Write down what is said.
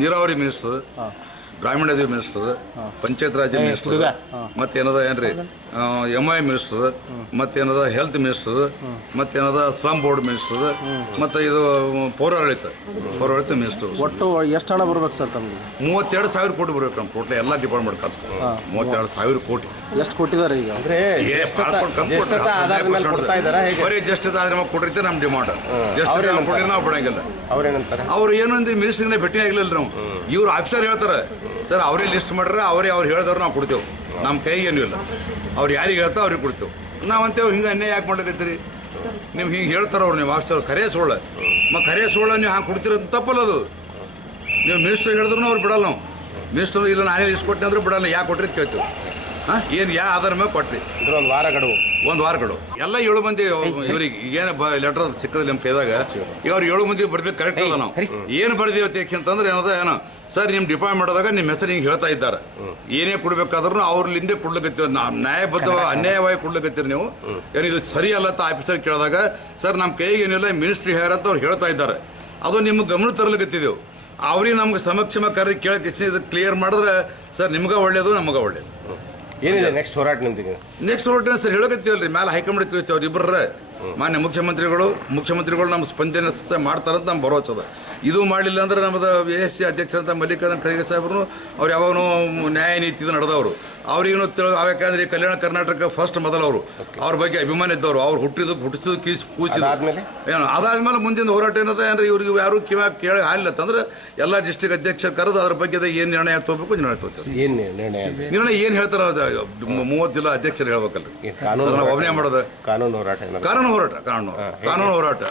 ನೀರಾವರಿ ಮಿನಿಸ್ಟರ್, ಗ್ರಾಮೀಣಾಭಿವೃದ್ಧಿ minister, panchayat raj minister, ಮತ್ತೇನದ ಏನ್ರಿ MI ಮಿನಿಸ್ಟರ್, ಮತ್ತೇನದ ಹೆಲ್ತ್ ಮಿನಿಸ್ಟರ್, ಮತ್ತೇನದ ಸ್ಲಮ್ ಬೋರ್ಡ್ ಮಿನಿಸ್ಟರ್, ಮತ್ತು ಇದು ಪೌರಾಡಳಿತ ಮಿನಿಸ್ಟರ್. ಒಟ್ಟು ಎಷ್ಟು ಹಣ ಬರ್ಬೇಕು ಸರ್ ತಮಗೆ? 32,000 ಕೋಟಿ ಬರ್ಬೇಕು ನಮ್ಮ ಟೋಟಲ್ ಎಲ್ಲ ಡಿಪಾರ್ಟ್ಮೆಂಟ್ ಕಲ್ತು 32,000 ಕೋಟಿ. ಎಷ್ಟು ಕೊಟ್ಟಿದ್ದಾರೆ ಈಗ? ಬರೀ ಜ್ಯೇಷ್ಠತೆ ಆಧಾರದ ಮೇಲೆ ಕೊಟ್ಟಿರ್ತೀವಿ. ನಮ್ಮ ಡಿಮಾಂಡ್ ಜ್ಯೇಷ್ಠತೆ ಕೊಟ್ಟಿದ್ರೆ ನಾವು ಬಿಡಂಗಿಲ್ಲ. ಅವ್ರು ಏನು ಅಂದ್ರೆ ಮಿನಿಸ್ಟರ್ಗೆ ಭೇಟಿ ಆಗಲಿಲ್ಲ ನಾವು. ಇವ್ರು ಆಫೀಸರ್ ಹೇಳ್ತಾರೆ ಸರ್ ಅವರೇ ಲಿಸ್ಟ್ ಮಾಡ್ರೆ ಅವ್ರು ಹೇಳಿದವ್ರು ನಾವು ಕೊಡ್ತೇವೆ, ನಮ್ಮ ಕೈಗೆ ಏನೂ ಇಲ್ಲ. ಅವ್ರು ಯಾರಿಗೆ ಹೇಳ್ತಾ ಅವ್ರಿಗೆ ಕೊಡ್ತೇವೆ. ನಾವು ಅಂತೇವೆ ಹಿಂಗೆ ಅನ್ಯಾಯ ಯಾಕೆ ಮಾಡ್ಲಿಕತ್ತೀರಿ ನೀವು? ಹಿಂಗೆ ಹೇಳ್ತಾರೆ ಅವ್ರು, ನೀವು ಆಫೀಸರ್ ಖರೇ ಸೋಳ ನೀವು ಹಾಗೆ ಕೊಡ್ತಿರೋದು ತಪ್ಪಲ್ಲ. ಅದು ನೀವು ಮಿನಿಸ್ಟರ್ ಹೇಳಿದ್ರು ಅವ್ರು ಬಿಡಲ್ಲ. ನಾವು ಮಿನಿಸ್ಟರ್ ಇಲ್ಲ ನಾನೇ ಲಿಸ್ಟ್ ಕೊಟ್ಟೆ ಅಂದ್ರೆ ಬಿಡಲ್ಲ. ಯಾಕೆ ಕೊಟ್ರಿ ಅಂತ ಕೇಳ್ತೇವೆ. ಏನು ಆಧಾರ ಮೇಲೆ ಕೊಟ್ರಿ? ಒಂದು ವಾರ ಗಡುವು ಎಲ್ಲ 7 ಮಂದಿ ಇವ್ರಿಗೆ ಏನು ಲೆಟರ್ ಸಿಕ್ಕದಿಲ್ಲ ನಮ್ಮ ಕೈದಾಗ. ಈಗ ಅವ್ರು 7 ಮಂದಿ ಬರ್ಬೇಕು ಕರೆಕ್ಟ್ ಅದ. ನಾವು ಏನು ಬರ್ದೀವತ್ತೆ ಅಂತಂದ್ರೆ ಏನೋ ಸರ್ ನಿಮ್ಮ ಡಿಪಾರ್ಟ್ಮೆಂಟ್ದಾಗ ನಿಮ್ಮ ಹೆಸರು ಹಿಂಗೆ ಹೇಳ್ತಾ ಇದ್ದಾರೆ, ಏನೇ ಕೊಡ್ಬೇಕಾದ್ರೂ ಅವ್ರಲ್ಲಿಂದೇ ಕೊಡ್ಲಿಕ್ಕತ್ತೀವಿ. ನ್ಯಾಯಬದ್ಧ ಅನ್ಯಾಯವಾಗಿ ಕೊಡ್ಲಿಕ್ಕತ್ತೀರಿ ನೀವು, ಏನು ಇದು ಸರಿ ಅಲ್ಲ ಅಂತ ಆಫೀಸರ್ ಕೇಳಿದಾಗ ಸರ್ ನಮ್ಮ ಕೈಗೆ ಏನಿಲ್ಲ ಮಿನಿಸ್ಟ್ರಿ ಹೇರಂತ ಅವ್ರು ಹೇಳ್ತಾ ಇದ್ದಾರೆ. ಅದು ನಿಮ್ಗೆ ಗಮನ ತರಲಿಕ್ಕತ್ತಿದ್ದೆವು. ಅವ್ರಿಗೆ ನಮ್ಗೆ ಸಮಕ್ಷಮ ಕರೆದು ಕೇಳಕ್ಕೆ ಇದು ಕ್ಲಿಯರ್ ಮಾಡಿದ್ರೆ ಸರ್ ನಿಮ್ಗೆ ಒಳ್ಳೇದು, ನಮಗೆ ಒಳ್ಳೇದು. ಏನಿದೆ ನೆಕ್ಸ್ಟ್ ಹೋರಾಟ ನಿಮ್ದಿಗೆ? ನೆಕ್ಸ್ಟ್ ಹೋರಾಟ ಸರ್ ಹೇಳಕತ್ತೀವಲ್ರಿ, ಮೇಲೆ ಹೈಕಮಾಂಡ್ ತಿಳಿಸ್ತೇವೆ. ಅವ್ರು ಇಬ್ಬರ ಮಾನ್ಯ ಮುಖ್ಯಮಂತ್ರಿಗಳು ನಮ್ಮ ಸ್ಪಂದನೆ ಮಾಡ್ತಾರಂತ ನಮ್ಮ ಭರವಸೆ ಅದ. ಇದು ಮಾಡಲಿಲ್ಲ ಅಂದ್ರೆ ನಮ್ಮದು ASC ಅಧ್ಯಕ್ಷರಂತ ಮಲ್ಲಿಕಾರ್ಜುನ ಖರ್ಗೆ ಸಾಹೇಬ್ರು ಅವ್ರು ಯಾವಾಗೂ ನ್ಯಾಯ ನೀತಿ ನಡೆದವರು. ಅವ್ರಿಗೇನು ಯಾಕಂದ್ರೆ ಕಲ್ಯಾಣ ಕರ್ನಾಟಕ ಫಸ್ಟ್ ಮೊದಲವರು, ಅವ್ರ ಬಗ್ಗೆ ಅಭಿಮಾನ ಇದ್ದವರು. ಅವ್ರು ಹುಟ್ಟಿಸಿದ ಏನು ಅದಾದ್ಮೇಲೆ ಮುಂದಿನ ಹೋರಾಟ ಏನದ ಅಂದ್ರೆ ಇವ್ರಿಗೆ ಯಾರು ಕೇಳಿ ಹಾಲಿಲ್ಲತ್ತಂದ್ರೆ ಎಲ್ಲ ಡಿಸ್ಟ್ರಿಕ್ಟ್ ಅಧ್ಯಕ್ಷರು ಕರೆದು ಅದ್ರ ಬಗ್ಗೆ ಏನು ನಿರ್ಣಯ ತಗೋಬೇಕು ನಿರ್ಣಯ ತಗೋತೀವಿ. ನಿರ್ಣಯ ಏನು ಹೇಳ್ತಾರ 30 ಜಿಲ್ಲಾ ಅಧ್ಯಕ್ಷರು ಹೇಳ್ಬೇಕಲ್ರಿ. ಒಬ್ಬನೇ ಮಾಡೋದು ಕಾನೂನು ಹೋರಾಟ.